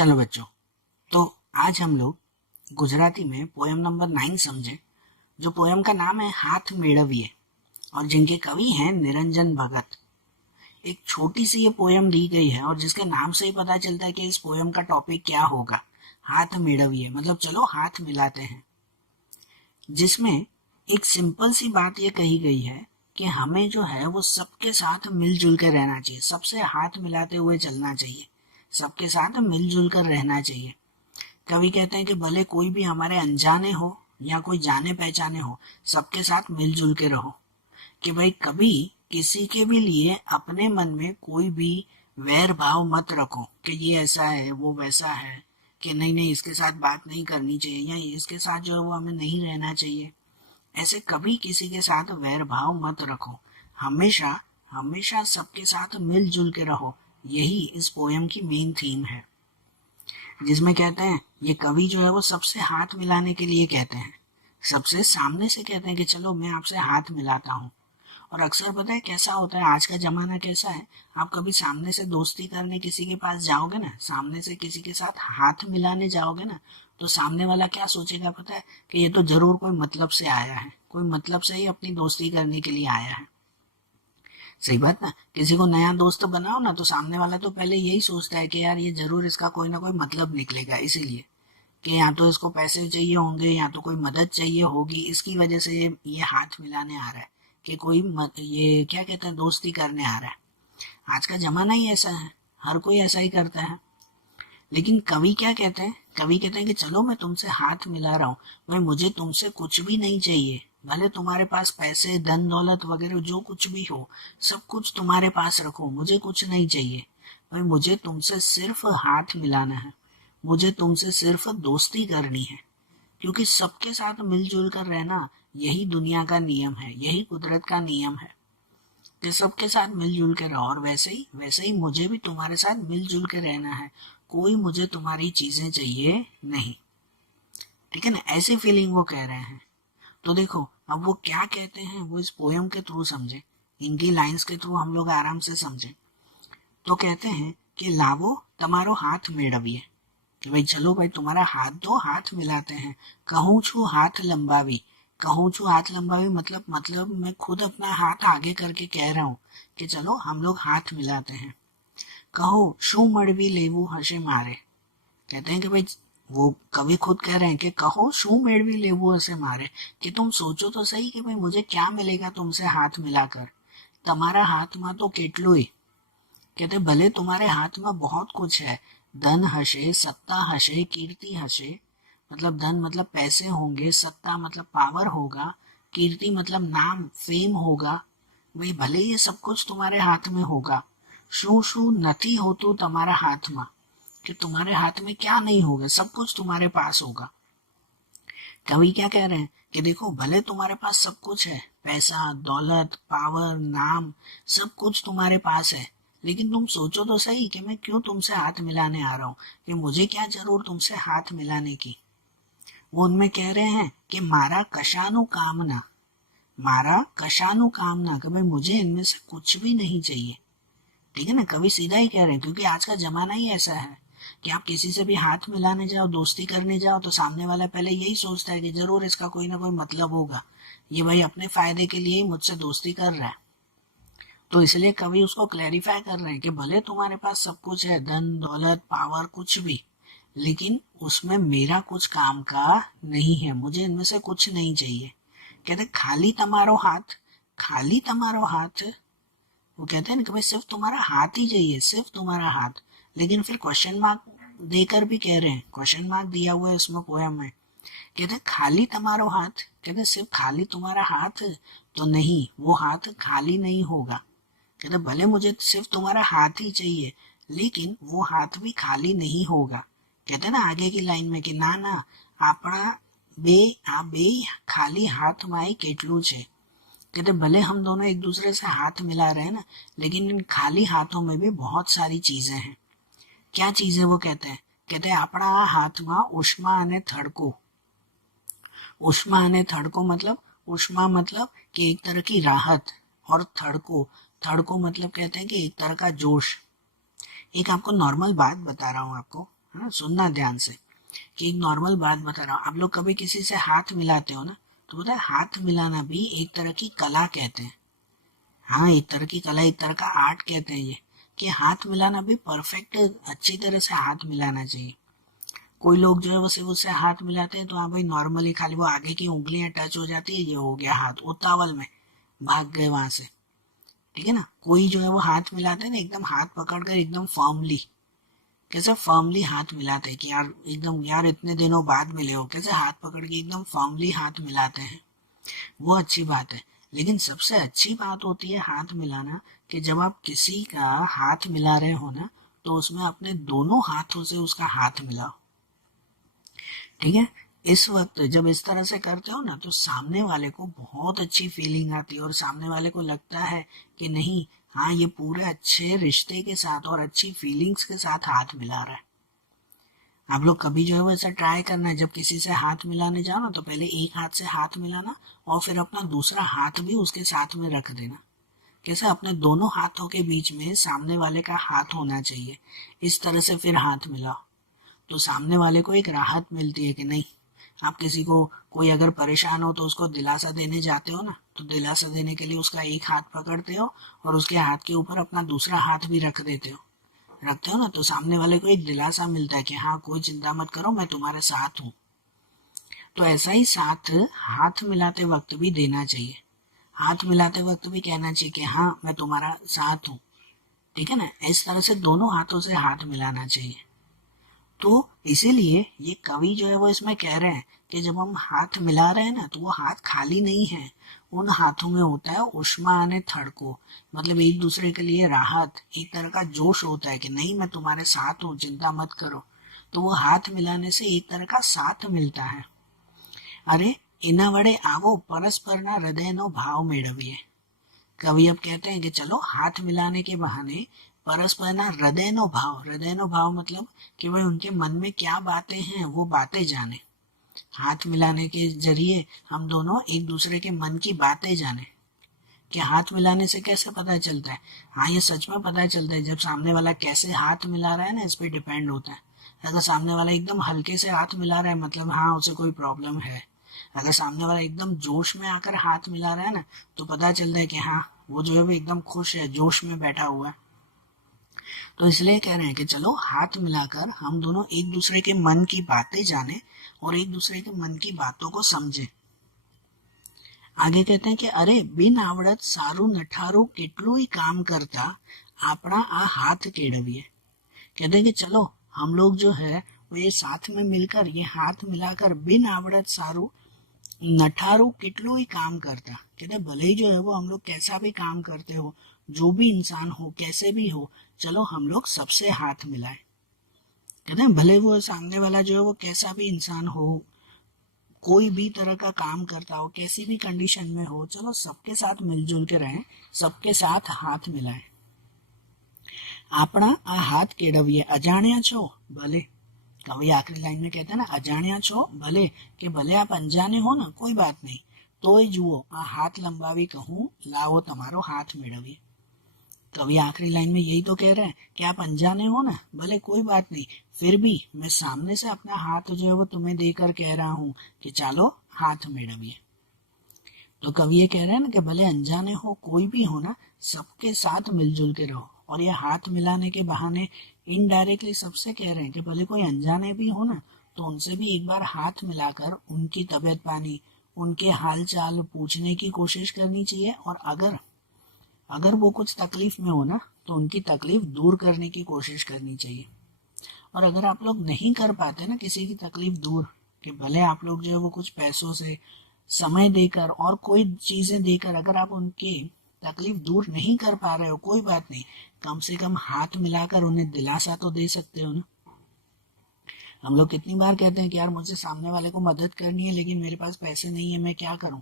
चलो बच्चों, तो आज हम लोग गुजराती में पोयम नंबर 9 समझे, जो पोयम का नाम है हाथ मेळवीए और जिनके कवि हैं निरंजन भगत। एक छोटी सी ये पोयम दी गई है और जिसके नाम से ही पता चलता है कि इस पोयम का टॉपिक क्या होगा। हाथ मेळवीए मतलब चलो हाथ मिलाते हैं, जिसमें एक सिंपल सी बात ये कही गई है कि हमें जो है वो सबके साथ मिलजुल कर रहना चाहिए, सबसे हाथ मिलाते हुए चलना चाहिए, सबके साथ मिलजुल कर रहना चाहिए। कवि कहते हैं कि भले कोई भी हमारे अनजाने हो या कोई जाने पहचाने हो, सबके साथ मिलजुल के रहो। कि भाई कभी किसी के भी लिए अपने मन में कोई भी वैर भाव मत रखो कि ये ऐसा है वो वैसा है, कि नहीं नहीं इसके साथ बात नहीं करनी चाहिए या इसके साथ जो है वो हमें नहीं रहना चाहिए। ऐसे कभी किसी के साथ वैर भाव मत रखो, हमेशा हमेशा सबके साथ मिलजुल के रहो। यही इस पोयम की मेन थीम है, जिसमें कहते हैं ये कवि जो है वो सबसे हाथ मिलाने के लिए कहते हैं, सबसे सामने से कहते हैं कि चलो मैं आपसे हाथ मिलाता हूँ। और अक्सर पता है कैसा होता है, आज का जमाना कैसा है, आप कभी सामने से दोस्ती करने किसी के पास जाओगे ना, सामने से किसी के साथ हाथ मिलाने जाओगे ना, तो सामने वाला क्या सोचेगा पता है कि ये तो जरूर कोई मतलब से आया है, कोई मतलब से ही अपनी दोस्ती करने के लिए आया है। सही बात ना, किसी को नया दोस्त बनाओ ना तो सामने वाला तो पहले यही सोचता है कि यार ये जरूर इसका कोई ना कोई मतलब निकलेगा, इसीलिए कि या तो इसको पैसे चाहिए होंगे या तो कोई मदद चाहिए होगी, इसकी वजह से ये हाथ मिलाने आ रहा है कि कोई ये क्या कहते हैं दोस्ती करने आ रहा है। आज का जमाना ही ऐसा है, हर कोई ऐसा ही करता है। लेकिन कवि क्या कहते हैं, कवि कहते हैं कि चलो मैं तुमसे हाथ मिला रहा हूँ, भाई मुझे तुमसे कुछ भी नहीं चाहिए, भले तुम्हारे पास पैसे धन दौलत वगैरह जो कुछ भी हो सब कुछ तुम्हारे पास रखो, मुझे कुछ नहीं चाहिए। भाई मुझे तुमसे सिर्फ हाथ मिलाना है, मुझे तुमसे सिर्फ दोस्ती करनी है, क्योंकि सबके साथ मिलजुल कर रहना यही दुनिया का नियम है, यही कुदरत का नियम है कि सबके साथ मिलजुल के रहो। और वैसे ही मुझे भी तुम्हारे साथ मिलजुल के रहना है, कोई मुझे तुम्हारी चीजें चाहिए नहीं। ठीक है ना, ऐसी फीलिंग वो कह रहे हैं। तो देखो अब वो क्या कहते हैं वो इस पोयम के थ्रू समझे, इनकी लाइंस के थ्रू हम लोग आराम से समझे। तो कहते हैं कि लावो तमारो हाथ मेळवीए, कि भाई चलो भाई तुम्हारा हाथ दो, हाथ मिलाते हैं। कहूँ छू हाथ लंबावी, कहूँ छू हाथ लंबावी मतलब मैं खुद अपना हाथ आगे करके कह रहा हूँ कि चलो हम लोग हाथ मिलाते हैं। कहो शू मड़वी लेवू हसे मारे, कहते हैं कि भाई वो कवि खुद कह रहे हैं कि कहो शू मेड़वी लेवू हसे मारे, कि तुम सोचो तो सही कि भाई मुझे क्या मिलेगा तुमसे हाथ मिलाकर। तुम्हारा हाथ में तो केटलुई, कहते भले तुम्हारे हाथ में बहुत कुछ है, धन हसे सत्ता हसे कीर्ति हसे, मतलब धन मतलब पैसे होंगे, सत्ता मतलब पावर होगा, कीर्ति मतलब नाम फेम होगा, भाई भले ये सब कुछ तुम्हारे हाथ में होगा। शू शू नथी हो तो तुम्हारा हाथ में, कि तुम्हारे हाथ में क्या नहीं होगा, सब कुछ तुम्हारे पास होगा। कवि क्या कह रहे हैं कि देखो भले तुम्हारे पास सब कुछ है, पैसा दौलत पावर नाम सब कुछ तुम्हारे पास है, लेकिन तुम सोचो तो सही कि मैं क्यों तुमसे हाथ मिलाने आ रहा हूँ, कि मुझे क्या जरूर तुमसे हाथ मिलाने की। वो उनमें कह रहे हैं कि मारा कशानु कामना, मारा कशानु कामना, कि भाई मुझे इनमें से कुछ भी नहीं चाहिए। ठीक है ना, कवि सीधा ही कह रहे हैं, क्योंकि आज का जमाना ही ऐसा है कि आप किसी से भी हाथ मिलाने जाओ दोस्ती करने जाओ तो सामने वाला पहले यही सोचता है कि जरूर इसका कोई ना कोई मतलब होगा, ये भाई अपने फायदे के लिए ही मुझसे दोस्ती कर रहा है। तो इसलिए कवि उसको क्लैरिफाई कर रहे हैं कि भले तुम्हारे पास सब कुछ है, धन दौलत पावर कुछ भी, लेकिन उसमें मेरा कुछ काम का नहीं है, मुझे इनमें से कुछ नहीं चाहिए। कहते खाली तमारो हाथ, खाली तमारो हाथ, वो कहते हैं ना कि भाई सिर्फ तुम्हारा हाथ ही चाहिए, सिर्फ तुम्हारा हाथ। लेकिन फिर क्वेश्चन मार्क देकर भी कह रहे हैं, क्वेश्चन मार्क दिया हुआ है उसमें पोयम में, कहते खाली तुम्हारो हाथ, कहते सिर्फ खाली तुम्हारा हाथ तो नहीं, वो हाथ खाली नहीं होगा। कहते भले मुझे सिर्फ तुम्हारा हाथ ही चाहिए, लेकिन वो हाथ भी खाली नहीं होगा। कहते ना आगे की लाइन में कि ना ना आपना बे खाली हाथ माई केटलू छे, कहते भले हम दोनों एक दूसरे से हाथ मिला रहे हैं ना, लेकिन इन खाली हाथों में भी बहुत सारी चीजें हैं। क्या चीजें वो कहते हैं अपना हाथ में उष्मा अने थड़को, उष्मा अने थड़को मतलब उष्मा मतलब कि एक तरह की राहत, और थड़को, थड़को मतलब कहते हैं कि एक तरह का जोश। एक आपको नॉर्मल बात बता रहा हूँ आपको, हाँ, सुनना ध्यान से कि एक नॉर्मल बात बता रहा हूँ। आप लोग कभी किसी से हाथ मिलाते हो ना, तो पता है हाथ मिलाना भी एक तरह की कला कहते हैं। हाँ, एक तरह की कला, एक तरह का आर्ट कहते हैं ये, कि हाथ मिलाना भी परफेक्ट अच्छी तरह से हाथ मिलाना चाहिए। कोई लोग जो है वो सिर्फ उससे हाथ मिलाते हैं तो हाँ भाई नॉर्मली खाली वो आगे की उंगलियां टच हो जाती है, ये हो गया हाथ, उतावल में भाग गए वहां से। ठीक है ना। कोई जो है वो हाथ मिलाते हैं ना एकदम हाथ पकड़कर एकदम फर्मली, कैसे फर्मली हाथ मिलाते हैं कि यार एकदम यार इतने दिनों बाद मिले हो, कैसे हाथ पकड़ के एकदम फर्मली हाथ मिलाते हैं, वो अच्छी बात है। लेकिन सबसे अच्छी बात होती है हाथ मिलाना कि जब आप किसी का हाथ मिला रहे हो ना, तो उसमें अपने दोनों हाथों से उसका हाथ मिलाओ। ठीक है। इस वक्त जब इस तरह से करते हो ना, तो सामने वाले को बहुत अच्छी फीलिंग आती है और सामने वाले को लगता है कि नहीं, हाँ ये पूरे अच्छे रिश्ते के साथ और अच्छी फीलिंग्स के साथ हाथ मिला रहा है। आप लोग कभी जो है वो ऐसा ट्राई करना है, जब किसी से हाथ मिलाने जाओ ना, तो पहले एक हाथ से हाथ मिलाना और फिर अपना दूसरा हाथ भी उसके साथ में रख देना। कैसे अपने दोनों हाथों के बीच में सामने वाले का हाथ होना चाहिए। इस तरह से फिर हाथ मिलाओ, तो सामने वाले को एक राहत मिलती है कि नहीं, आप किसी को, कोई अगर परेशान हो तो उसको दिलासा देने जाते हो ना, तो दिलासा देने के लिए उसका एक हाथ पकड़ते हो और उसके हाथ के ऊपर अपना दूसरा हाथ भी रखते हो ना, तो सामने वाले को एक दिलासा मिलता है कि हाँ कोई चिंता मत करो, मैं तुम्हारे साथ हूँ। तो ऐसा ही साथ हाथ मिलाते वक्त भी देना चाहिए। हाथ मिलाते वक्त भी कहना चाहिए कि हाँ मैं तुम्हारा साथ हूँ। ठीक है ना। इस तरह से दोनों हाथों से हाथ मिलाना चाहिए। तो इसीलिए ये कवि जो है वो इसमें कह रहे हैं कि जब हम हाथ मिला रहे हैं ना, तो वो हाथ खाली नहीं है, उन हाथों में होता है उष्मा आने थड़को, मतलब एक दूसरे के लिए राहत, एक तरह का जोश होता है कि नहीं मैं तुम्हारे साथ हूँ, चिंता मत करो। तो वो हाथ मिलाने से एक तरह का साथ मिलता है। अरे इना वड़े आवो परस्परना हृदयनो भाव मेळवीए। कवि अब कहते हैं कि चलो हाथ मिलाने के बहाने परस्पर ना हृदय नो भाव मतलब कि भाई उनके मन में क्या बातें हैं वो बातें जाने। हाथ मिलाने के जरिए हम दोनों एक दूसरे के मन की बातें जाने। कि हाथ मिलाने से कैसे पता चलता है? हाँ ये सच में पता चलता है, जब सामने वाला कैसे हाथ मिला रहा है ना, इस पे डिपेंड होता है। अगर सामने वाला एकदम हल्के से हाथ मिला रहा है, मतलब हाँ उसे कोई प्रॉब्लम है। अगर सामने वाला एकदम जोश में आकर हाथ मिला रहा है ना, तो पता चलता है कि हाँ वो जो है वो एकदम खुश है, जोश में बैठा हुआ है। तो इसलिए कह रहे हैं कि चलो हाथ मिलाकर हम दोनों एक दूसरे के मन की बातें जाने और एक दूसरे के मन की बातों को समझे। आगे कहते हैं कि अरे बिन आवड़त सारू नठारू કેટલું काम करता अपना आ हाथ केड़विए। कहते हैं कि चलो हम लोग जो है वो ये साथ में मिलकर ये हाथ मिलाकर बिन आवड़त सारू नठारू કેટલું काम करता। कहते भले ही जो है वो हम लोग कैसा भी काम करते हो, जो भी इंसान हो कैसे भी हो, चलो हम लोग सबसे हाथ मिलाए। कहते हैं भले वो सामने वाला जो है वो कैसा भी इंसान हो, कोई भी तरह का काम करता हो, कैसी भी कंडीशन में हो, चलो सबके साथ मिलजुल के रहें, सबके साथ हाथ मिलाएं। આપણા આ હાથ કેળવીએ અજાણ્યા છો ભલે। कवि आखिरी लाइन में कहते हैं ना, अजाण्या छो भले, कि भले आप अनजाने हो ना कोई बात नहीं, तो जुओ आ हाथ लंबावी कहूं लाओ तमारो हाथ मेळवीए। कवि आखिरी लाइन में यही तो कह रहे हैं कि आप अनजाने हो ना, भले कोई बात नहीं, फिर भी मैं सामने से अपना हाथ जो है वो तुम्हें देकर कह रहा हूँ कि चलो हाथ मेळवीए। तो कवि ये कह रहे हैं ना कि भले अनजाने हो कोई भी हो ना, सबके साथ मिलजुल के रहो। और ये हाथ मिलाने के बहाने इनडायरेक्टली सबसे कह रहे हैं कि भले कोई अनजाने भी हो ना, तो उनसे भी एक बार हाथ मिलाकर उनकी तबीयत पानी, उनके हाल चाल पूछने की कोशिश करनी चाहिए। और अगर अगर वो कुछ तकलीफ में हो ना, तो उनकी तकलीफ दूर करने की कोशिश करनी चाहिए। और अगर आप लोग नहीं कर पाते ना किसी की तकलीफ दूर, कि भले आप लोग जो है वो कुछ पैसों से, समय देकर और कोई चीजें देकर अगर आप उनकी तकलीफ दूर नहीं कर पा रहे हो, कोई बात नहीं, कम से कम हाथ मिलाकर उन्हें दिलासा तो दे सकते हो ना। हम लोग कितनी बार कहते हैं कि यार मुझे सामने वाले को मदद करनी है लेकिन मेरे पास पैसे नहीं है, मैं क्या करूं।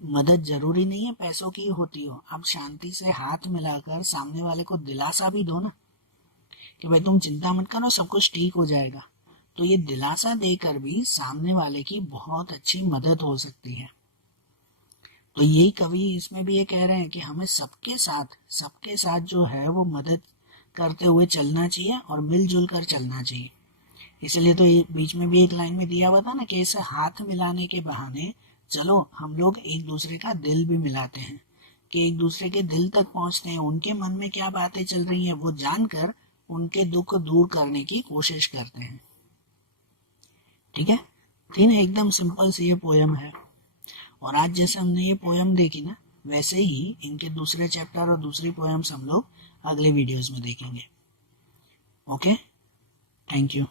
मदद जरूरी नहीं है पैसों की होती हो, आप शांति से हाथ मिलाकर सामने वाले को दिलासा भी दो ना कि भाई तुम चिंता मत करो, सब कुछ ठीक हो जाएगा। तो ये दिलासा देकर भी सामने वाले की बहुत अच्छी मदद हो सकती है। तो यही कवि इसमें भी ये कह रहे हैं कि हमें सबके साथ जो है वो मदद करते हुए चलना चाहिए और मिलजुल कर चलना चाहिए। इसलिए तो ये बीच में भी एक लाइन में दिया हुआ था ना कि इसे हाथ मिलाने के बहाने चलो हम लोग एक दूसरे का दिल भी मिलाते हैं, कि एक दूसरे के दिल तक पहुंचते हैं, उनके मन में क्या बातें चल रही हैं वो जानकर उनके दुख दूर करने की कोशिश करते हैं। ठीक है, थी ना एकदम सिंपल सी ये पोयम है। और आज जैसे हमने ये पोयम देखी ना, वैसे ही इनके दूसरे चैप्टर और दूसरी पोयम्स हम लोग अगले वीडियोस में देखेंगे। Okay, thank you.